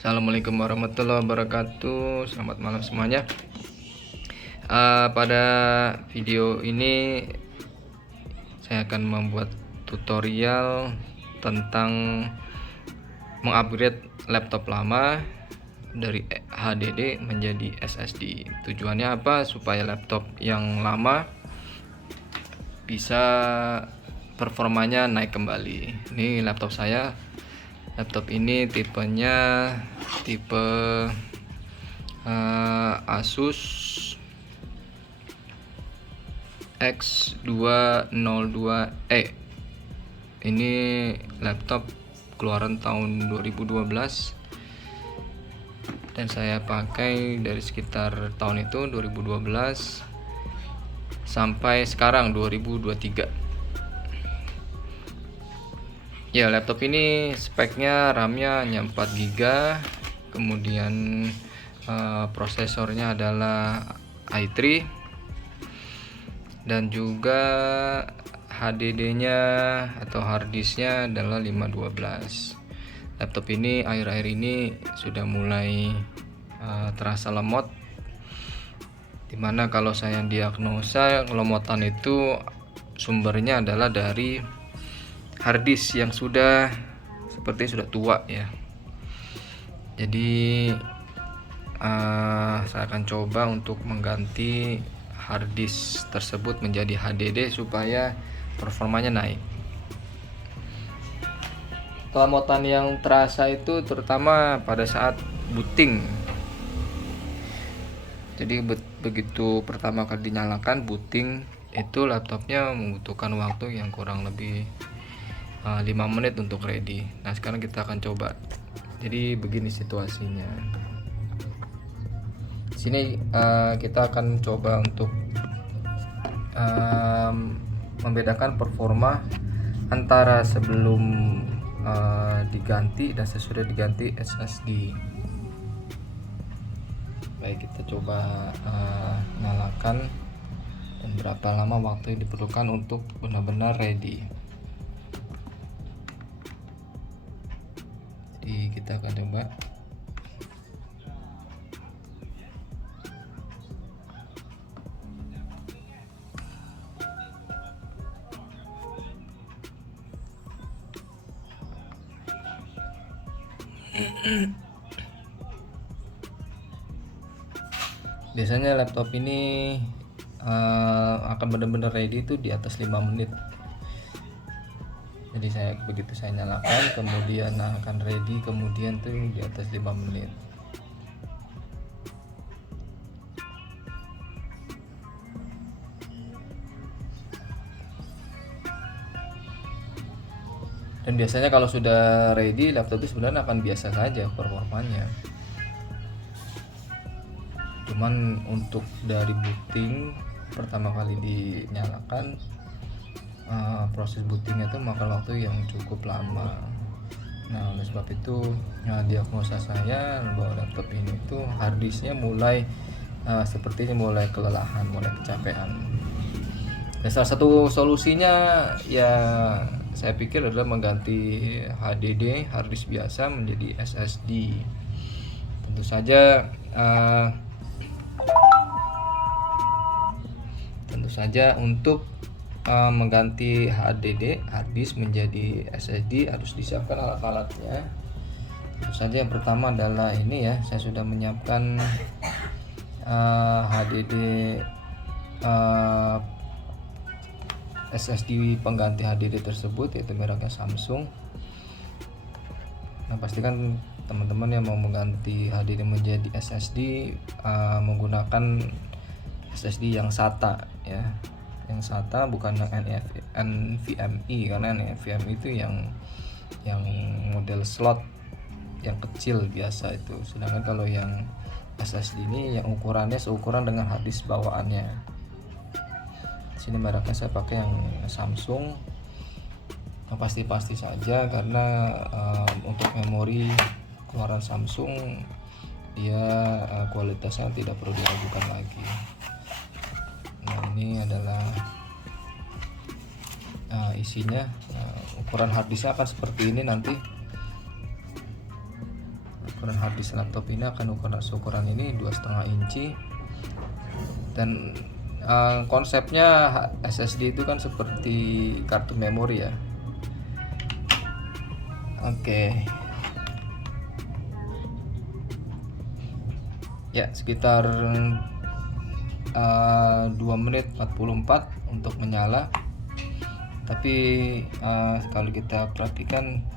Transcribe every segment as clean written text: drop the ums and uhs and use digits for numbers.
Assalamualaikum warahmatullahi wabarakatuh. Selamat malam semuanya. Pada video ini saya akan membuat tutorial tentang mengupgrade laptop lama dari HDD menjadi SSD. Tujuannya apa? Supaya laptop yang lama bisa performanya naik kembali. Ini laptop saya. Laptop ini tipenya tipe Asus X202E. Ini laptop keluaran tahun 2012 dan saya pakai dari sekitar tahun itu 2012 sampai sekarang 2023. Ya, laptop ini speknya RAM-nya hanya 4 GB, kemudian prosesornya adalah i3 dan juga HDD-nya atau harddisknya adalah 512. Laptop ini akhir-akhir ini sudah mulai terasa lemot, dimana kalau saya diagnosa lemotan itu sumbernya adalah dari harddisk yang sudah tua ya. Jadi saya akan coba untuk mengganti harddisk tersebut menjadi HDD supaya performanya naik. Kelemotan yang terasa itu terutama pada saat booting. Jadi begitu pertama kali dinyalakan booting itu laptopnya membutuhkan waktu yang kurang lebih 5 menit untuk ready. Nah, sekarang kita akan coba. Jadi begini situasinya. Sini kita akan coba untuk membedakan performa antara sebelum diganti dan sesudah diganti SSD. Baik, kita coba nyalakan dan berapa lama waktu yang diperlukan untuk benar-benar ready. Jadi kita akan coba. Biasanya laptop ini akan benar-benar ready itu di atas 5 menit. Jadi begitu saya nyalakan kemudian akan ready, kemudian tuh di atas 5 menit. Dan biasanya kalau sudah ready laptop itu sebenarnya akan biasa saja performanya. Cuman untuk dari booting pertama kali dinyalakan proses bootingnya itu makan waktu yang cukup lama. Nah, oleh sebab itu diagnosa saya bahwa laptop ini tuh harddisknya mulai sepertinya mulai kelelahan, mulai kecapean. Dan salah satu solusinya ya saya pikir adalah mengganti HDD harddisk biasa menjadi SSD. Tentu saja untuk mengganti HDD harddisk menjadi SSD harus disiapkan alat-alatnya. Tentu saja yang pertama adalah ini ya, saya sudah menyiapkan HDD SSD pengganti HDD tersebut, yaitu mereknya Samsung. Nah, pastikan teman-teman yang mau mengganti HDD menjadi SSD menggunakan SSD yang SATA ya, yang SATA bukan yang NVMe, karena NVMe itu yang model slot yang kecil biasa itu, sedangkan kalau yang SSD ini yang ukurannya seukuran dengan harddisk bawaannya. Sini mereknya saya pakai yang Samsung. Pasti saja karena untuk memori keluaran Samsung dia kualitasnya tidak perlu diragukan lagi. Nah, ini adalah isinya. Ukuran harddisknya akan seperti ini nanti. ukuran harddisk laptop ini akan ukuran ini 2,5 inci. Dan konsepnya SSD itu kan seperti kartu memori ya. Oke. Ya, sekitar 2 menit 44 untuk menyala. Tapi kalau kita perhatikan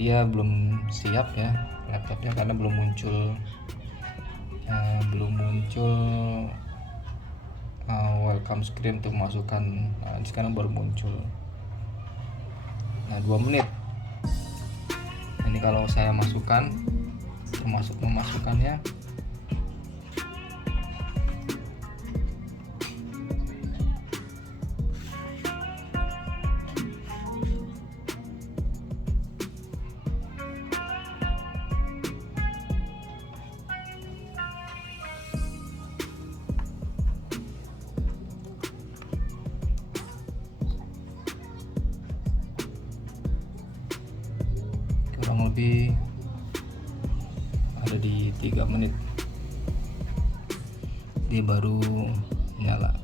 dia belum siap ya laptopnya, karena belum muncul welcome screen untuk masukkan. Sekarang baru muncul. Nah, 2 menit ini kalau saya masukkan, termasuk memasukkannya. Kurang lebih ada di 3 menit dia baru nyala.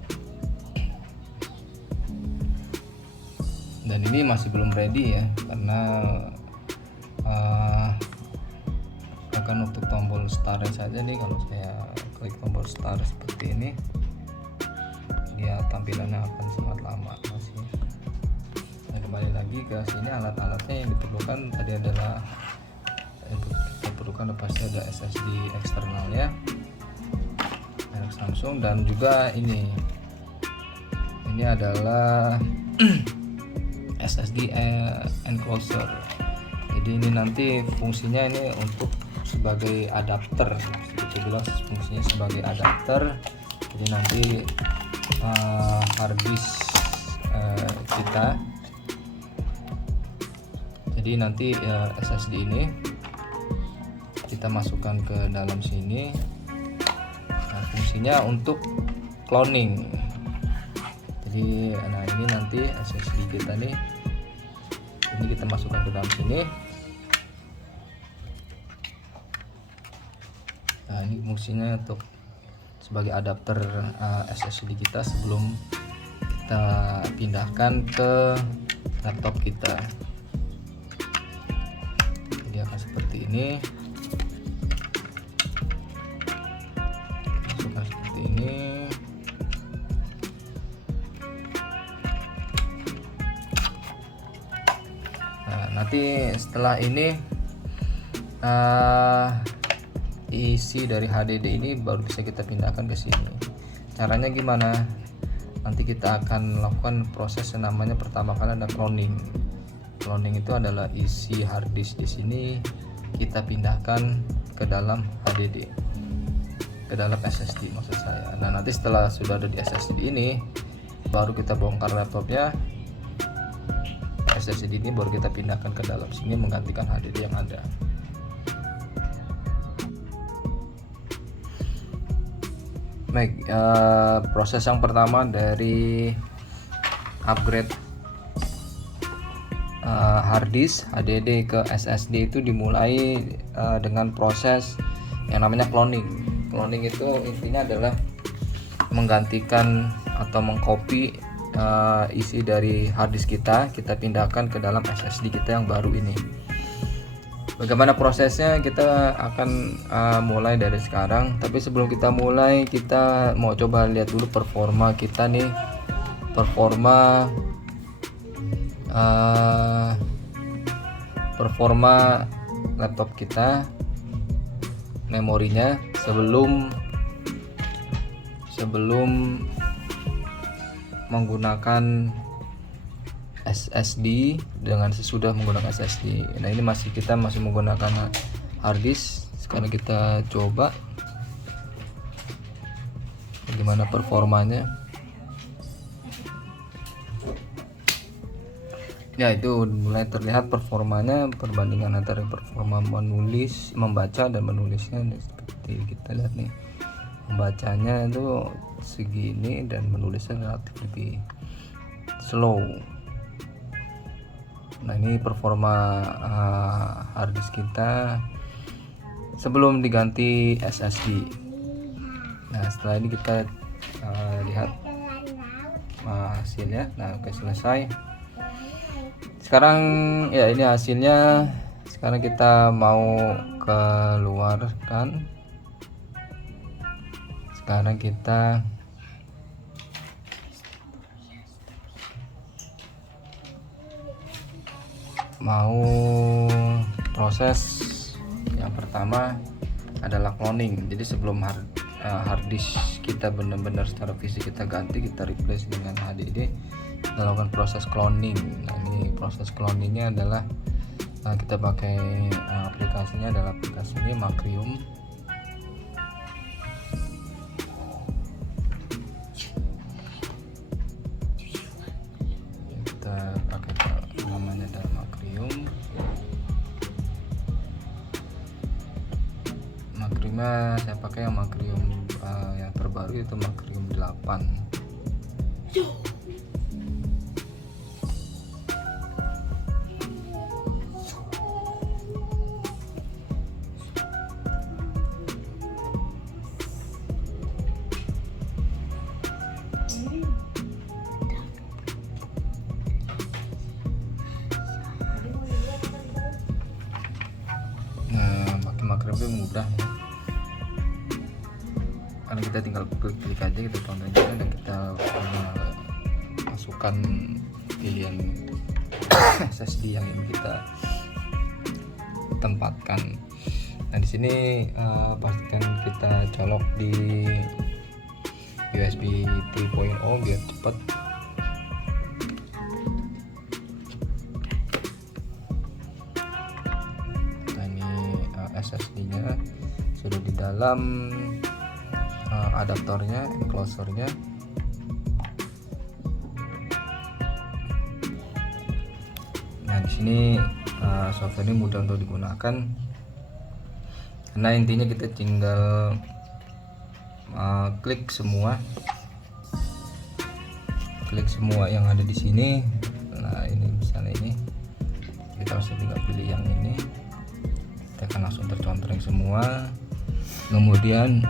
Dan ini masih belum ready ya, karena akan untuk tombol start saja nih. Kalau saya klik tombol start seperti ini, dia tampilannya akan sangat lama masih. Nah, kembali lagi ke sini, alat-alatnya yang diperlukan tadi adalah kita perlukan pasti ada SSD eksternalnya merek Samsung, dan juga ini adalah SSD enclosure. Jadi ini nanti fungsinya ini untuk sebagai adapter, seperti bilang fungsinya sebagai adapter. Jadi nanti harddisk kita, jadi nanti SSD ini kita masukkan ke dalam sini. Nah, fungsinya untuk cloning. Jadi ini nanti SSD kita nih, ini kita masukkan ke dalam sini. Nah, ini fungsinya untuk sebagai adapter SSD kita sebelum kita pindahkan ke laptop kita. Jadi akan seperti ini, masukkan seperti ini. Nah, nanti setelah ini isi dari HDD ini baru bisa kita pindahkan ke sini. Caranya gimana? Nanti kita akan melakukan proses yang namanya, pertama kali ada cloning. Cloning itu adalah isi harddisk di sini kita pindahkan ke dalam HDD, ke dalam SSD maksud saya. Nah, nanti setelah sudah ada di SSD ini, baru kita bongkar laptopnya. SSD ini baru kita pindahkan ke dalam sini menggantikan HDD yang ada. Baik, proses yang pertama dari upgrade harddisk HDD ke SSD itu dimulai dengan proses yang namanya cloning. Cloning itu intinya adalah menggantikan atau mengcopy isi dari harddisk kita pindahkan ke dalam SSD kita yang baru ini. Bagaimana prosesnya, kita akan mulai dari sekarang. Tapi sebelum kita mulai, kita mau coba lihat dulu performa kita nih, performa laptop kita, memorinya sebelum menggunakan SSD dengan sesudah menggunakan SSD. Nah, ini kita masih menggunakan harddisk. Sekarang kita coba bagaimana performanya. Ya, itu mulai terlihat performanya, perbandingan antara performa membaca dan menulisnya. Seperti kita lihat nih, membacanya itu segini dan menulisnya relatif lebih slow. Nah, ini performa harddisk kita sebelum diganti SSD. Nah setelah ini kita lihat hasilnya. Nah oke, selesai. Sekarang ya ini hasilnya. Sekarang kita mau keluarkan. Sekarang kita mau proses yang pertama adalah cloning. Jadi sebelum hard disk kita benar-benar secara fisik kita ganti, kita replace dengan HDD, kita lakukan proses cloning. Nah ini proses cloningnya adalah kita pakai aplikasinya adalah aplikasi ini Macrium. Kita pakai namanya adalah Macrium. Macriumnya saya pakai yang Macrium yang terbaru, itu Macrium 8. Pakai Macrium itu mudah ya, karena kita tinggal klik aja, kita tonton aja, dan kita masukkan pilihan SSD yang ingin kita tempatkan. Nah di sini pastikan kita colok di USB 3.0 biar cepat. SSD-nya sudah di dalam adaptornya, enclosure-nya. Nah di sini software ini mudah untuk digunakan, karena intinya kita tinggal klik semua yang ada di sini. Nah ini misalnya ini, kita langsung tinggal pilih yang ini, akan langsung tercontreng semua. Kemudian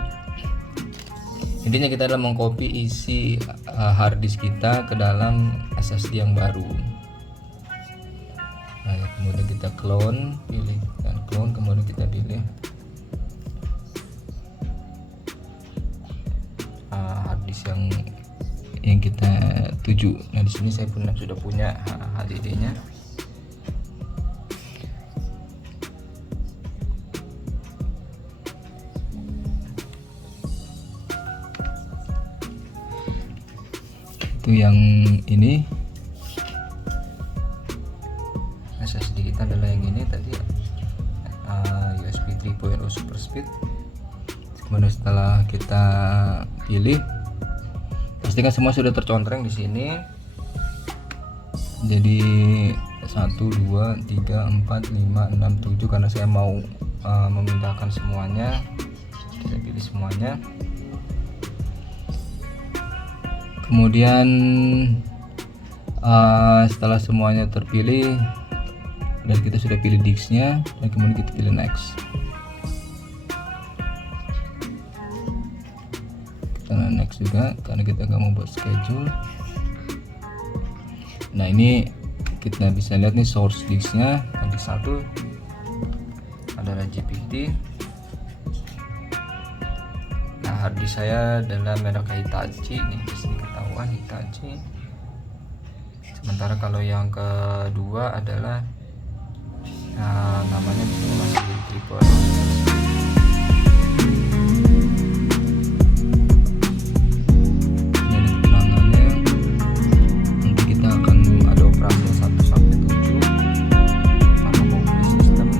intinya kita adalah mengcopy isi hard disk kita ke dalam SSD yang baru. Nah kemudian kita clone, pilih dan clone, kemudian kita pilih hard disk yang kita tuju. Nah di sini saya sudah punya HDD-nya. Itu yang ini, SSD kita adalah yang ini tadi, USB 3.0 super speed. Kemudian setelah kita pilih, pastikan semua sudah tercontreng di sini. Jadi 1 2 3 4 5 6 7, karena saya mau memindahkan semuanya, saya pilih semuanya. Kemudian setelah semuanya terpilih dan kita sudah pilih disknya, dan kemudian kita pilih next. Kita next juga karena kita nggak mau buat schedule. Nah ini kita bisa lihat nih source disknya. Tadi satu adalah GPT. Hard disk saya adalah merek Hitachi, nih di sini ketahuan Hitachi. Sementara kalau yang kedua adalah namanya di sini masih Triple. Ini ada keterangannya. Nanti kita akan ada operasi 1 sampai 7. Sama mobil sistem.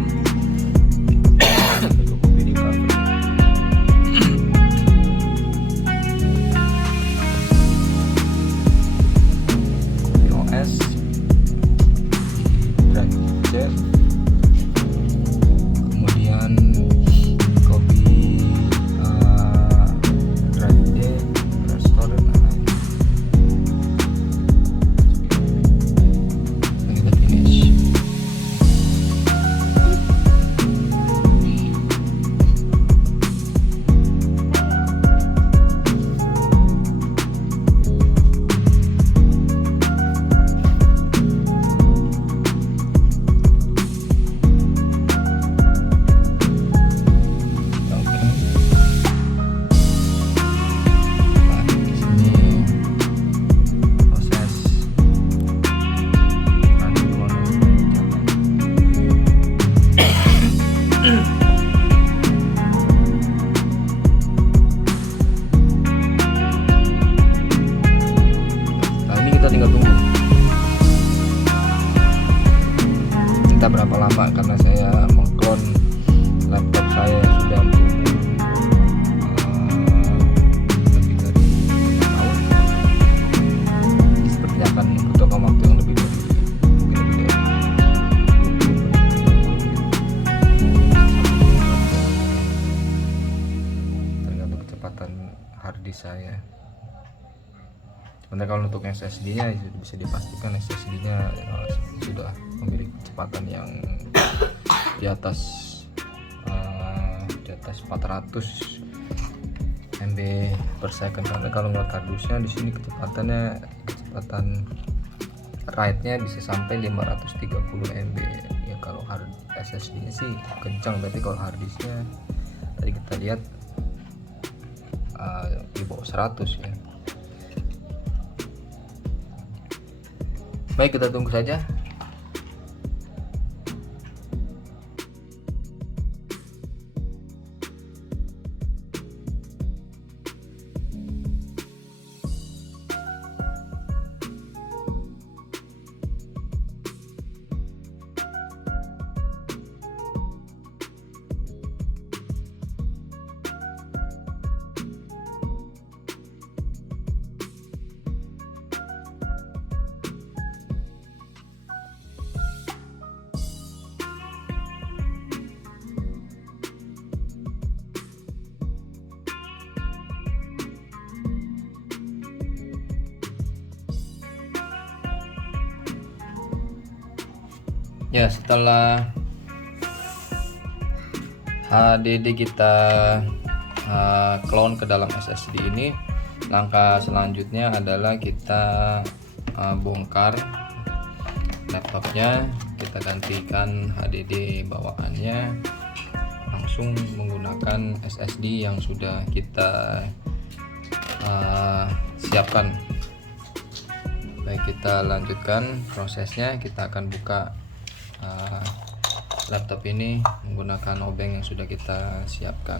karena saya mengklon laptop saya yang sudah berumur lebih dari 5 tahun. Ini sepertinya akan membutuhkan waktu yang lebih dari tergantung kecepatan harddisk saya. Sebenarnya kalau untuk SSD-nya bisa dipastikan SSD-nya sudah memiliki kecepatan yang di atas 400 MB per second. Karena kalau ngeliat harddisknya di sini kecepatan write-nya bisa sampai 530 MB. Ya kalau hard SSD-nya sih kencang, tapi kalau harddisknya tadi kita lihat di bawah 100 ya. Baik, kita tunggu saja. Ya, setelah HDD kita clone ke dalam SSD ini, langkah selanjutnya adalah kita bongkar laptopnya, kita gantikan HDD bawaannya langsung menggunakan SSD yang sudah kita siapkan. Baik, kita lanjutkan prosesnya. Kita akan buka laptop ini menggunakan obeng yang sudah kita siapkan.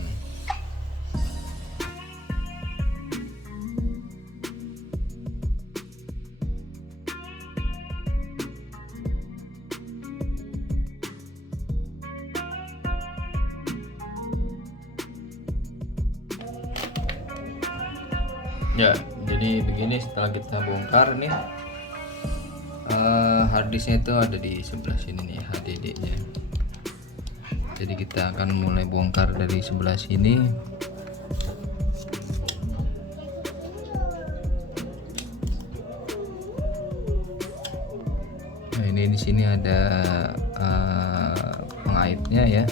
Ya, jadi begini setelah kita bongkar nih, harddisknya itu ada di sebelah sini nih HDD-nya. Jadi kita akan mulai bongkar dari sebelah sini. Nah, ini di sini ada pengaitnya ya.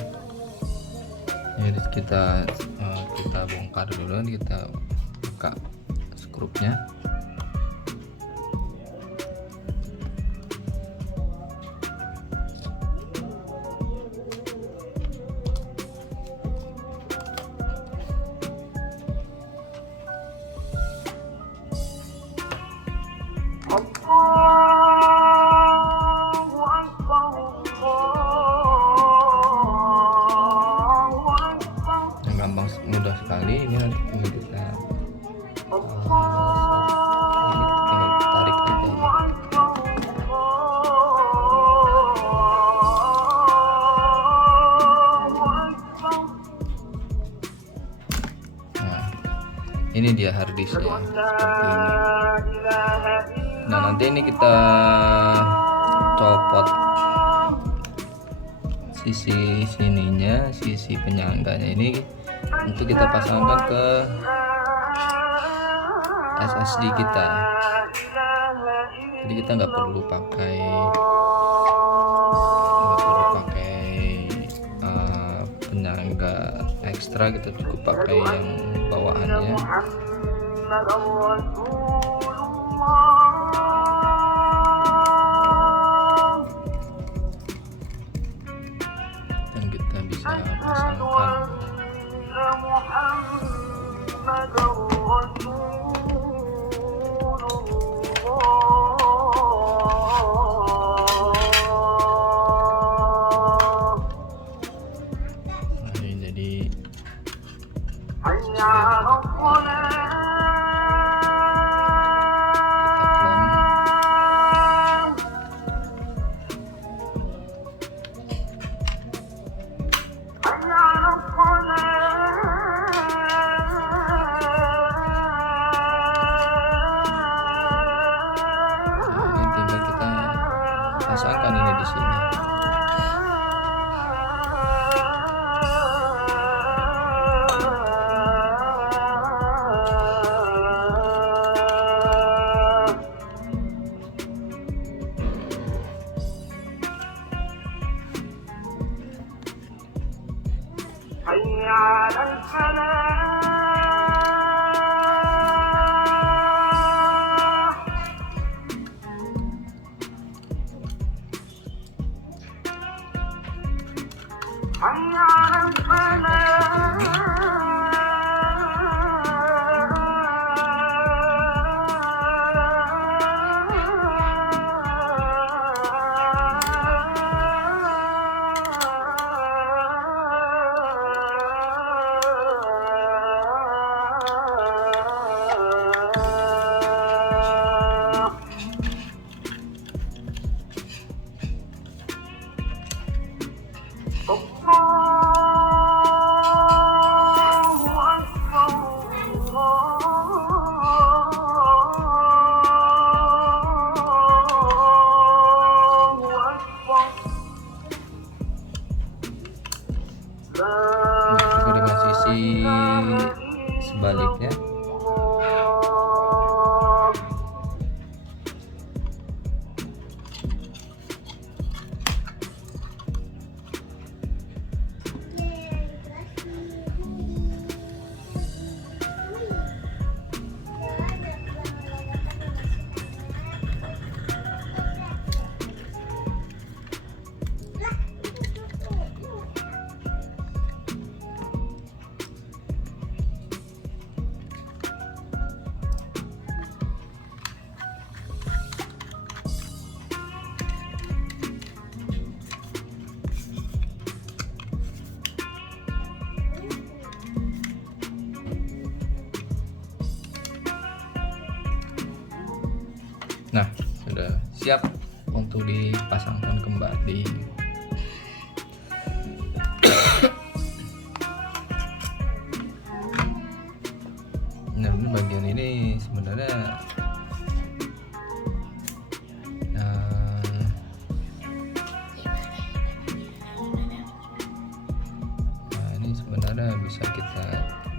Jadi kita bongkar dulu, kita buka skrupnya. Gampang, mudah sekali ini. Nanti kita tinggal tarik aja ya. Nah, ini dia harddisknya seperti ini. Nah, nanti ini kita copot sisi sininya, sisi penyangganya ini untuk kita pasangkan ke SSD kita. Jadi kita nggak perlu pakai penyangga ekstra, kita cukup pakai yang bawaannya. Dan kita bisa pasangkan. Juga dengan sisi sebaliknya. Nah, sudah siap untuk dipasangkan kembali. Nah, bagian ini sebenarnya ini sebenarnya bisa kita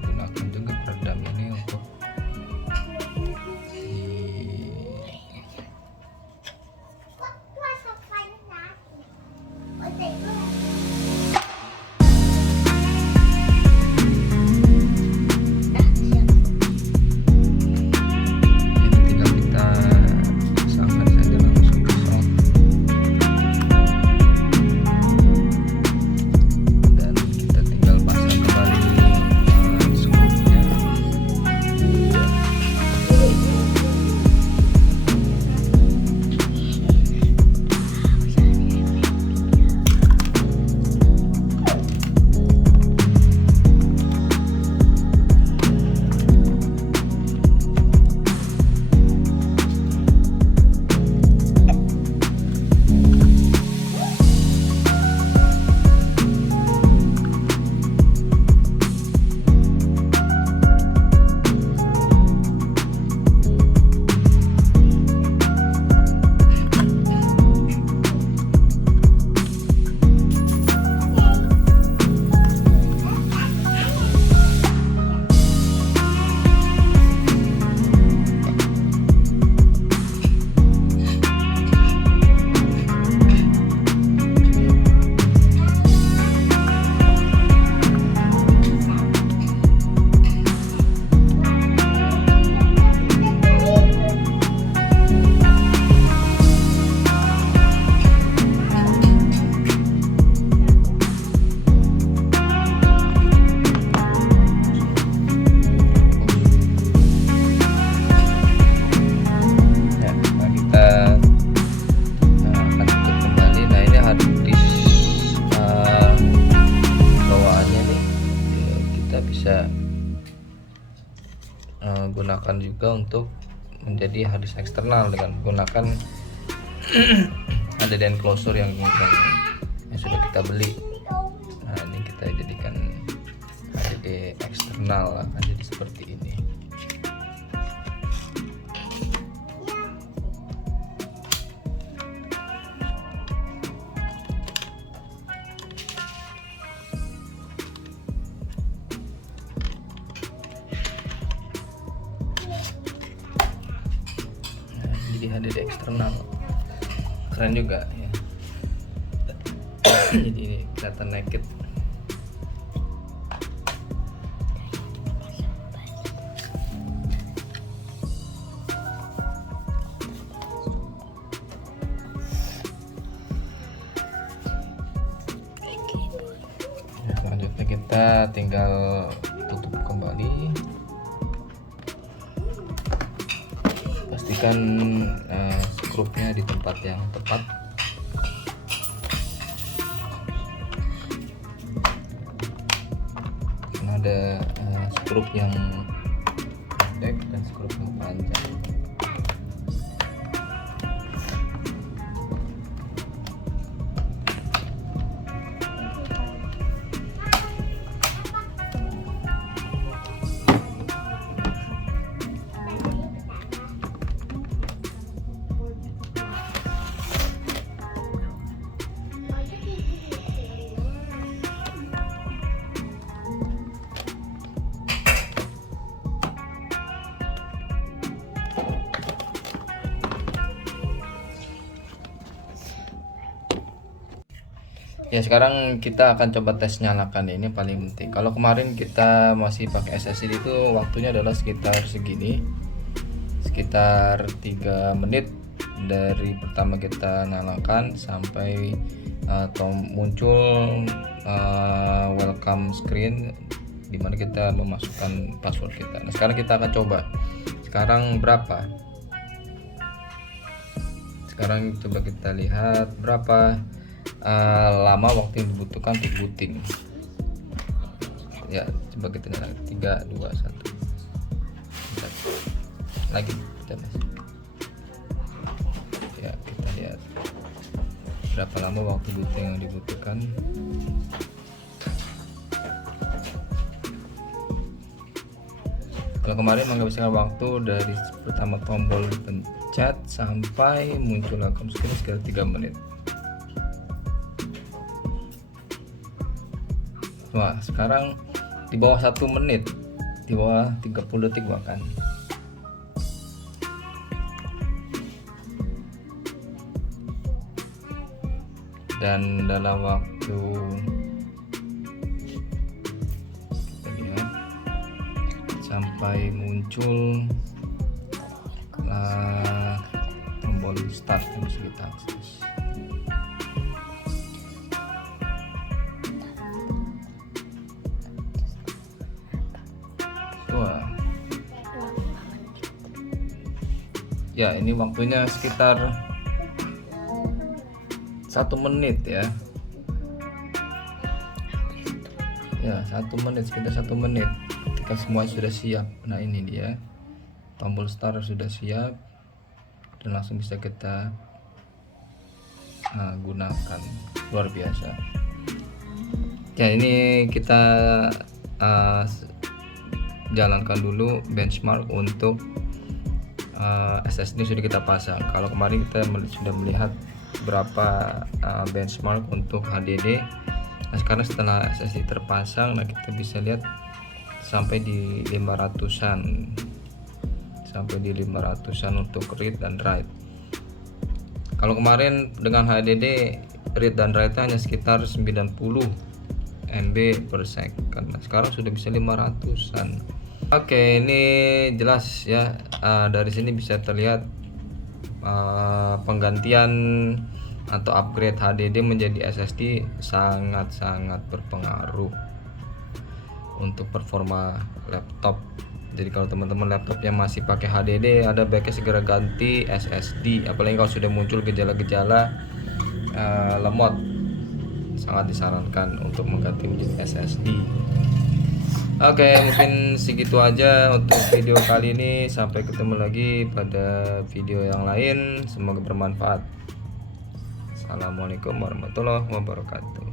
gunakan juga peredam ini untuk bisa gunakan juga untuk menjadi harddisk eksternal dengan menggunakan ada dan closure yang sudah kita beli. Nah, ini kita jadikan HDD eksternal akan jadi seperti ini. Jadi HDD eksternal keren juga ya. Jadi ini kelihatan naked. kita tinggal tutup kembali, pastikan skrupnya di tempat yang tepat. Karena ada skrup yang pendek dan skrup yang panjang. Ya, sekarang kita akan coba tes nyalakan, ini paling penting. Kalau kemarin kita masih pakai SSD itu waktunya adalah sekitar segini, sekitar 3 menit dari pertama kita nyalakan sampai muncul welcome screen dimana kita memasukkan password kita. Nah, sekarang kita akan coba. Sekarang berapa? Sekarang coba kita lihat berapa lama waktu yang dibutuhkan untuk booting. Ya, coba kita lihat. 3, 2, 1. Lagi kita ya, kita lihat berapa lama waktu booting yang dibutuhkan. Kalau kemarin menghabiskan waktu dari pertama tombol dipencet sampai muncul welcome screen sekitar 3 menit. Wah, sekarang di bawah 1 menit, di bawah 30 detik bahkan. Dan dalam waktu, kita lihat, sampai muncul tombol start yang bisa kita akses. Ya, ini waktunya sekitar 1 menit ya. Ya, 1 menit, sekitar 1 menit. Ketika semua sudah siap. Nah, ini dia. Tombol start sudah siap dan langsung bisa kita gunakan. Luar biasa. Ya, ini kita jalankan dulu benchmark untuk SSD sudah kita pasang. Kalau kemarin kita sudah melihat berapa benchmark untuk HDD. Nah, sekarang setelah SSD terpasang, nah kita bisa lihat sampai di 500-an. Sampai di 500-an untuk read dan write. Kalau kemarin dengan HDD read dan write hanya sekitar 90 MB per second. Nah, sekarang sudah bisa 500-an. Oke, ini jelas ya. Dari sini bisa terlihat penggantian atau upgrade HDD menjadi SSD sangat-sangat berpengaruh untuk performa laptop. Jadi kalau teman-teman laptopnya masih pakai HDD, ada baiknya segera ganti SSD. Apalagi kalau sudah muncul gejala-gejala lemot, sangat disarankan untuk mengganti menjadi SSD. Oke, mungkin segitu aja untuk video kali ini. Sampai ketemu lagi pada video yang lain. Semoga bermanfaat. Assalamualaikum warahmatullahi wabarakatuh.